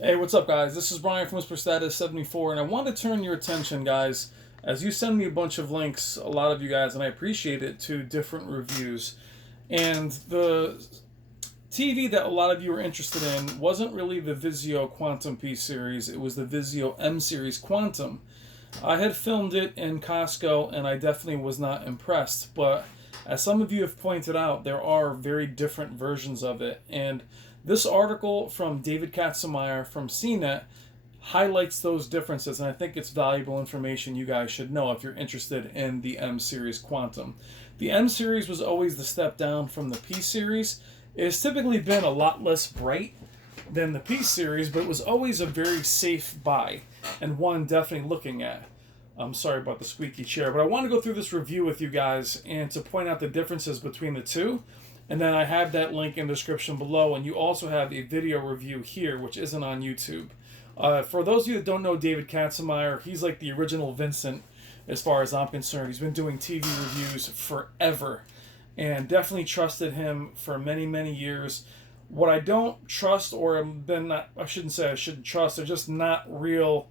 Hey, what's up, guys? This is Brian from Whisper Status 74, and I want to turn your attention, guys, as you send me a bunch of links, a lot of you guys, and I appreciate it, to different reviews. And the TV that a lot of you were interested in wasn't really the Vizio Quantum P series, it was the Vizio M series Quantum. I had filmed it in Costco, and I definitely was not impressed, but as some of you have pointed out, there are very different versions of it, and this article from David Katzenmeyer from Cnet highlights those differences, and I think it's valuable information you guys should know if you're interested in the M series Quantum. The M series was always the step down from the P series. It has typically been a lot less bright than the P series, but it was always a very safe buy and one definitely looking at. I'm sorry about the squeaky chair, but I want to go through this review with you guys and to point out the differences between the two. And then I have that link in the description below, and you also have a video review here, which isn't on YouTube. For those of you that don't know David Katzenmeyer, he's like the original Vincent as far as I'm concerned. He's been doing TV reviews forever and definitely trusted him for many, many years. What I don't trust, or been not, I shouldn't say I shouldn't trust, they're just not real.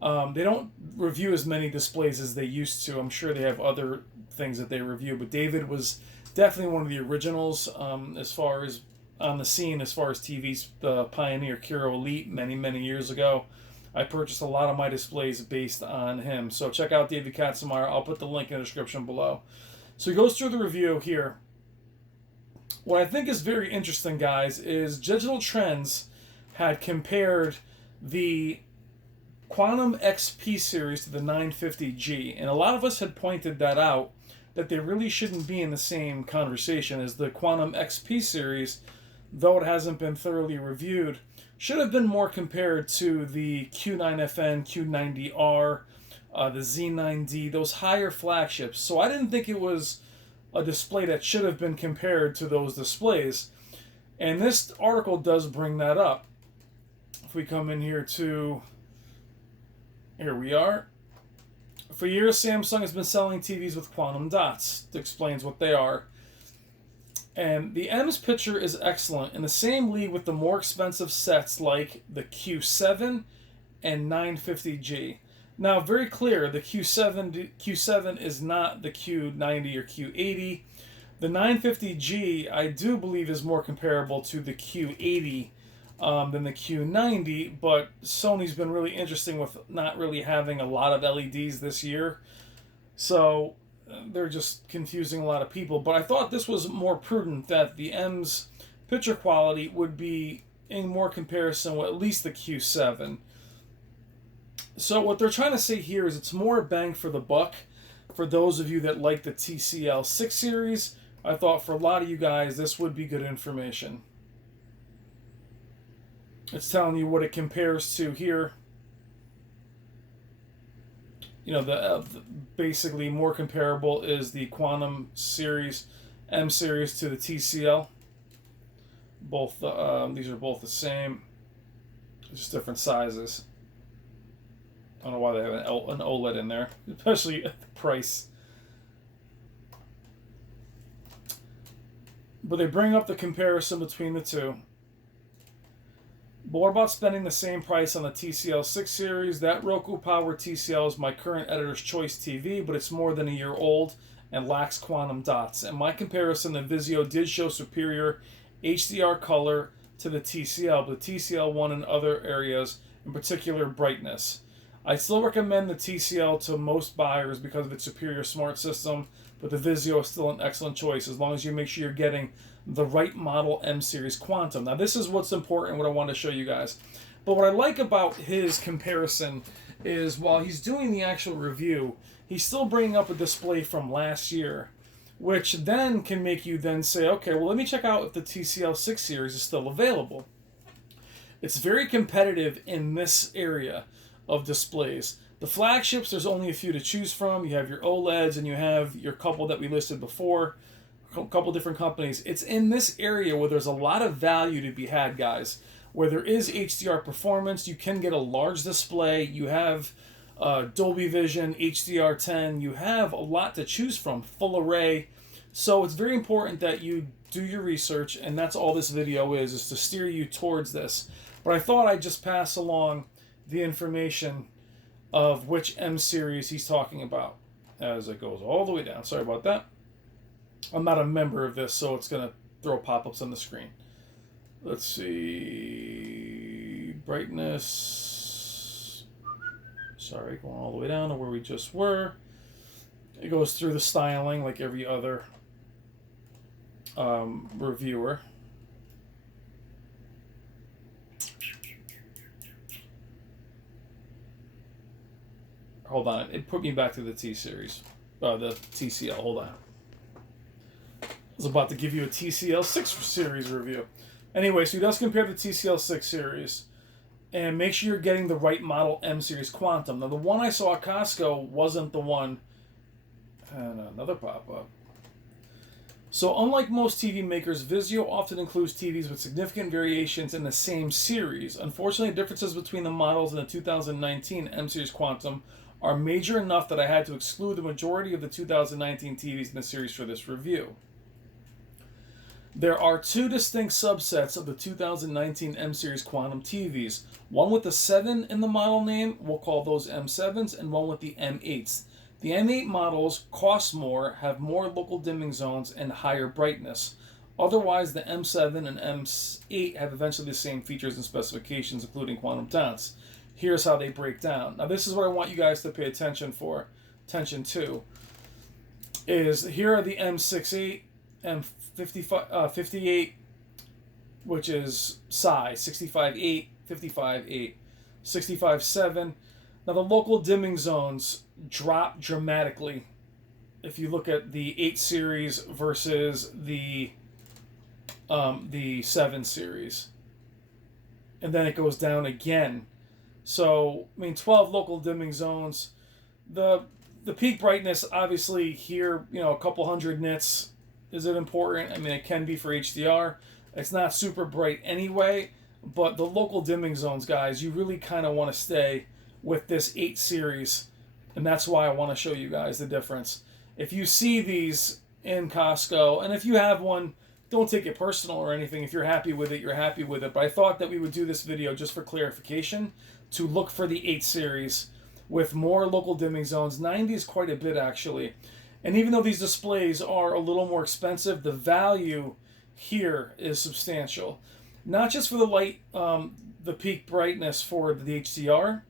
They don't review as many displays as they used to. I'm sure they have other things that they review, but David was definitely one of the originals as far as on the scene, as far as TV's Pioneer Curo Elite many years ago. I purchased a lot of my displays based on him. So check out David Katzenmeyer. I'll put the link in the description below. So he goes through the review here. What I think is very interesting, guys, is Digital Trends had compared the Quantum XP series to the 950G, and a lot of us had pointed that out, that they really shouldn't be in the same conversation as the Quantum XP series, though it hasn't been thoroughly reviewed, should have been more compared to the Q9FN, Q90R, the Z9D, those higher flagships. So I didn't think it was a display that should have been compared to those displays. And this article does bring that up. If we come in here to, here we are. For years, Samsung has been selling TVs with quantum dots. It explains what they are. And the M's picture is excellent, in the same league with the more expensive sets like the Q7 and 950G. Now, very clear, the Q7 is not the Q90 or Q80. The 950G, I do believe, is more comparable to the Q80 than the Q90, but Sony's been really interesting with not really having a lot of LEDs this year. So they're just confusing a lot of people. But I thought this was more prudent, that the M's picture quality would be in more comparison with at least the Q7. So what they're trying to say here is it's more bang for the buck for those of you that like the TCL 6 series. I thought for a lot of you guys this would be good information. It's telling you what it compares to here. You know, the basically more comparable is the Quantum series, M series, to the TCL. Both these are both the same, just different sizes. I don't know why they have an OLED in there, especially at the price. But they bring up the comparison between the two. But what about spending the same price on the TCL 6 series? That Roku Power TCL is my current editor's choice TV, but it's more than a year old and lacks quantum dots. In my comparison, the Vizio did show superior HDR color to the TCL, but the TCL won in other areas, in particular brightness. I still recommend the TCL to most buyers because of its superior smart system, but the Vizio is still an excellent choice as long as you make sure you're getting the right model M series Quantum. Now this is what's important, what I want to show you guys. But what I like about his comparison is while he's doing the actual review, he's still bringing up a display from last year, which then can make you then say, okay, well, let me check out if the TCL 6 series is still available. It's very competitive in this area of displays. The flagships, there's only a few to choose from. You have your OLEDs and you have your couple that we listed before, a couple different companies. It's in this area where there's a lot of value to be had, guys. Where there is HDR performance, you can get a large display, you have Dolby Vision, HDR10, you have a lot to choose from, full array. So it's very important that you do your research, and that's all this video is to steer you towards this. But I thought I'd just pass along the information of which M series he's talking about as it goes all the way down. Sorry about that. I'm not a member of this, so it's going to throw pop-ups on the screen. Let's see. Brightness. Sorry, going all the way down to where we just were. It goes through the styling like every other reviewer. Hold on, it put me back to the T series, the TCL. Hold on, I was about to give you a TCL 6 series review. Anyway, so he does compare the TCL 6 series, and make sure you're getting the right model M series Quantum. Now, the one I saw at Costco wasn't the one. And another pop-up. So unlike most TV makers, Vizio often includes TVs with significant variations in the same series. Unfortunately, differences between the models in the 2019 M series Quantum are major enough that I had to exclude the majority of the 2019 TVs in the series for this review. There are two distinct subsets of the 2019 M series Quantum TVs. One with the 7 in the model name, we'll call those M7s, and one with the M8s. The M8 models cost more, have more local dimming zones, and higher brightness. Otherwise, the M7 and M8 have eventually the same features and specifications, including quantum dots. Here's how they break down. Now, this is what I want you guys to pay attention to. Is here are the M68, M58, which is size 65.8, 55.8, 65.7. Now, the local dimming zones drop dramatically if you look at the 8 series versus the 7 series. And then it goes down again. So, I mean, 12 local dimming zones. The peak brightness, obviously, here, a couple hundred nits. Is it important? I mean, it can be for HDR. It's not super bright anyway. But the local dimming zones, guys, you really kind of want to stay with this 8 series. And that's why I want to show you guys the difference. If you see these in Costco, and if you have one, don't take it personal or anything. If you're happy with it, you're happy with it. But I thought that we would do this video just for clarification to look for the 8 series with more local dimming zones. 90 is quite a bit, actually. And even though these displays are a little more expensive, the value here is substantial. Not just for the light, the peak brightness for the HDR,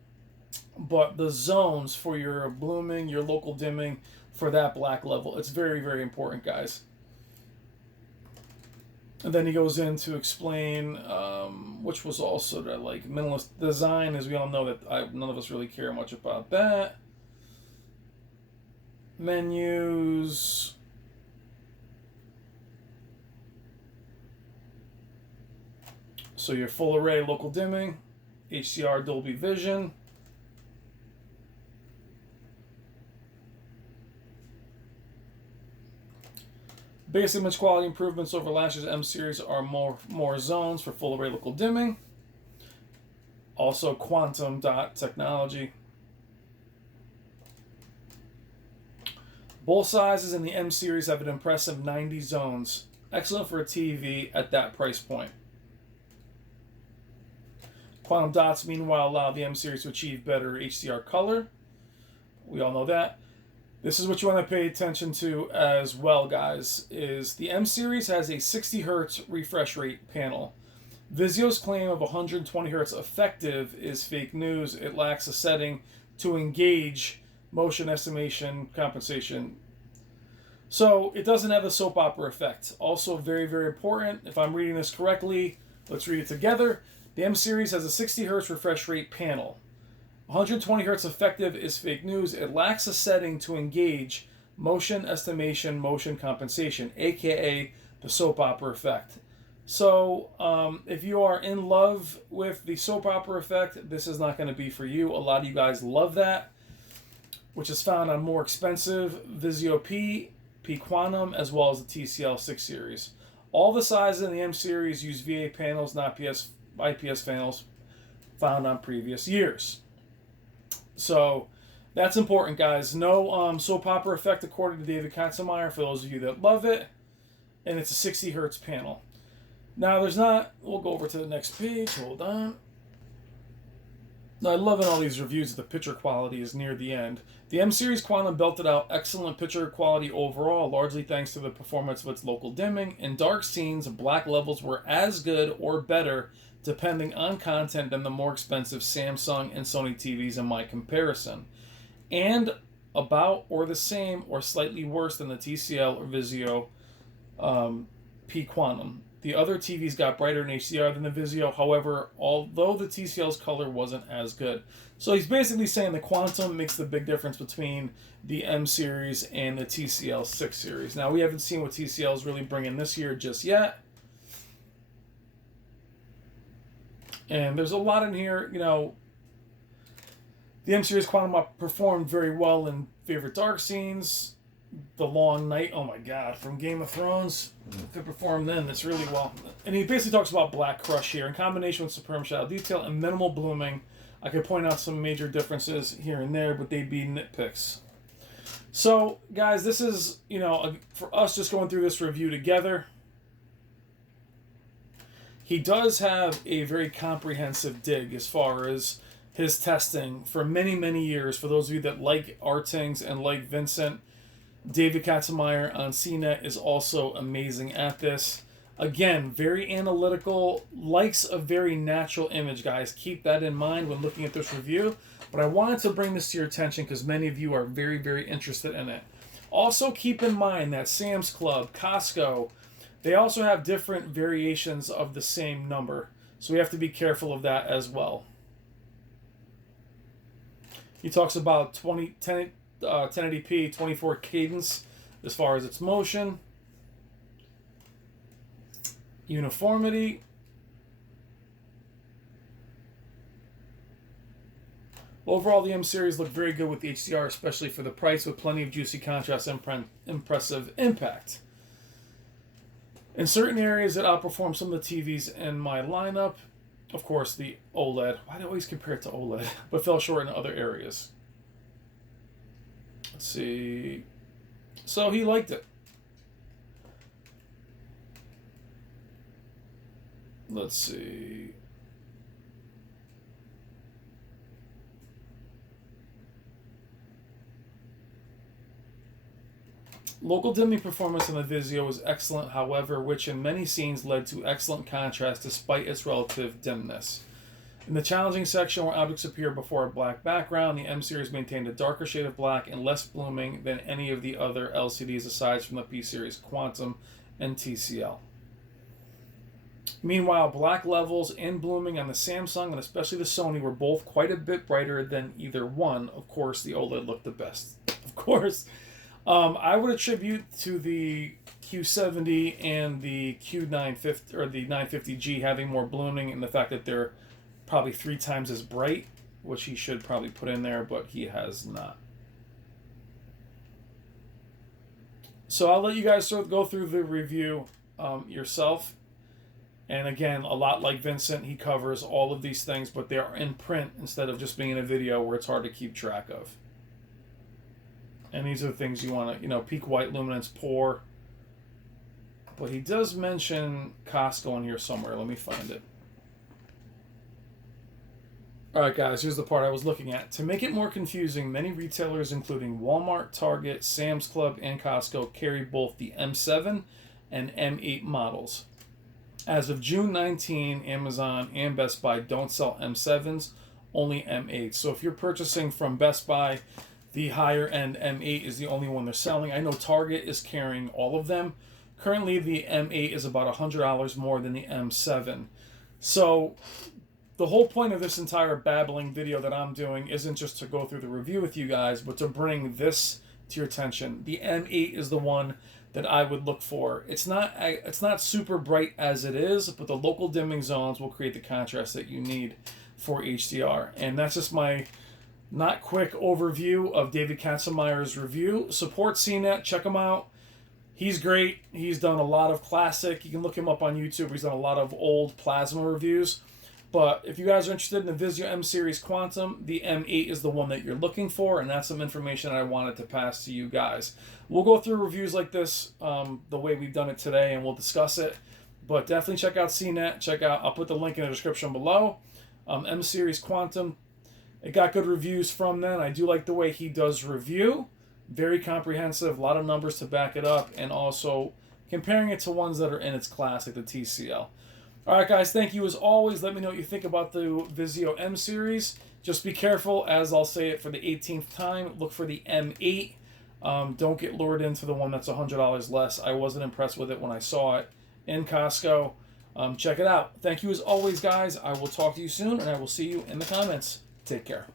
but the zones for your blooming, your local dimming for that black level. It's very, very important, guys. And then he goes in to explain, which was also that like minimalist design, as we all know that none of us really care much about that. Menus. So your full array local dimming, HDR Dolby Vision. Basic image quality improvements over last year's M series are more zones for full array local dimming. Also quantum dot technology. Both sizes in the M series have an impressive 90 zones. Excellent for a TV at that price point. Quantum dots, meanwhile, allow the M series to achieve better HDR color. We all know that. This is what you want to pay attention to as well, guys, is the M series has a 60 Hz refresh rate panel. Vizio's claim of 120 Hz effective is fake news. It lacks a setting to engage motion estimation compensation. So it doesn't have the soap opera effect. Also very, very important. If I'm reading this correctly, let's read it together. The M series has a 60 Hz refresh rate panel. 120 Hz effective is fake news. It lacks a setting to engage motion estimation, motion compensation, aka the soap opera effect. So if you are in love with the soap opera effect, this is not going to be for you. A lot of you guys love that, which is found on more expensive Vizio P Quantum, as well as the TCL 6 series. All the sizes in the M series use VA panels, not IPS panels, found on previous years. So that's important, guys. No soap opera effect, according to David Katzenmeyer, for those of you that love it. And it's a 60 Hz panel. Now there's not, we'll go over to the next page, hold on. Now, I love in all these reviews that the picture quality is near the end. The M-Series Quantum belted out excellent picture quality overall, largely thanks to the performance of its local dimming. In dark scenes, black levels were as good or better, depending on content, than the more expensive Samsung and Sony TVs in my comparison. And about or the same or slightly worse than the TCL or Vizio P Quantum. The other TVs got brighter in HDR than the Vizio, however, although the TCL's color wasn't as good. So he's basically saying the Quantum makes the big difference between the M series and the TCL 6 series. Now, we haven't seen what TCL is really bringing this year just yet. And there's a lot in here, you know. The M series Quantum performed very well in favorite dark scenes. The Long Night, oh my god, from Game of Thrones. If it performed then, it's really well. And he basically talks about Black Crush here in combination with superb shadow detail and minimal blooming. I could point out some major differences here and there, but they'd be nitpicks. So, guys, this is, you know, for us just going through this review together. He does have a very comprehensive dig as far as his testing for many, many years. For those of you that like Artings and like Vincent, David Katzenmeyer on Cnet is also amazing at this. Again, very analytical, likes a very natural image, guys. Keep that in mind when looking at this review. But I wanted to bring this to your attention because many of you are very, very interested in it. Also, keep in mind that Sam's Club, Costco, they also have different variations of the same number. So we have to be careful of that as well. He talks about 1080p 24 cadence as far as its motion, uniformity, overall the M series looked very good with the HDR, especially for the price, with plenty of juicy contrast and impressive impact. In certain areas it outperformed some of the TVs in my lineup. Of course, the OLED, why do I always compare it to OLED, but fell short in other areas. Let's see. So he liked it. Let's see. Local dimming performance in the Vizio was excellent, however, which in many scenes led to excellent contrast despite its relative dimness. In the challenging section where objects appear before a black background, the M series maintained a darker shade of black and less blooming than any of the other LCDs aside from the P series Quantum and TCL. Meanwhile, black levels and blooming on the Samsung and especially the Sony were both quite a bit brighter than either one. Of course, the OLED looked the best. Of course. I would attribute to the Q70 and the Q950 or the 950G having more blooming and the fact that they're probably 3 times as bright, which he should probably put in there, but he has not. So I'll let you guys sort of go through the review yourself. And again, a lot like Vincent, he covers all of these things, but they are in print instead of just being in a video where it's hard to keep track of. And these are the things you want to, you know, peak white luminance, poor. But he does mention Costco in here somewhere. Let me find it. Alright guys, here's the part I was looking at. To make it more confusing, many retailers including Walmart, Target, Sam's Club, and Costco carry both the M7 and M8 models. As of June 19, Amazon and Best Buy don't sell M7s, only M8s. So if you're purchasing from Best Buy, the higher end M8 is the only one they're selling. I know Target is carrying all of them. Currently, the M8 is about $100 more than the M7. So the whole point of this entire babbling video that I'm doing isn't just to go through the review with you guys, but to bring this to your attention. The M8 is the one that I would look for. It's not super bright as it is, but the local dimming zones will create the contrast that you need for HDR. And that's just my not quick overview of David Katzenmeyer's review. Support Cnet, check him out. He's great. He's done a lot of classic. You can look him up on YouTube. He's done a lot of old plasma reviews. But if you guys are interested in the Vizio M Series Quantum, the M8 is the one that you're looking for, and that's some information I wanted to pass to you guys. We'll go through reviews like this the way we've done it today, and we'll discuss it. But definitely check out Cnet. I'll put the link in the description below. M Series Quantum. It got good reviews from then. I do like the way he does review. Very comprehensive, a lot of numbers to back it up, and also comparing it to ones that are in its class, like the TCL. All right, guys, thank you as always. Let me know what you think about the Vizio M Series. Just be careful, as I'll say it for the 18th time. Look for the M8. Don't get lured into the one that's $100 less. I wasn't impressed with it when I saw it in Costco. Check it out. Thank you as always, guys. I will talk to you soon, and I will see you in the comments. Take care.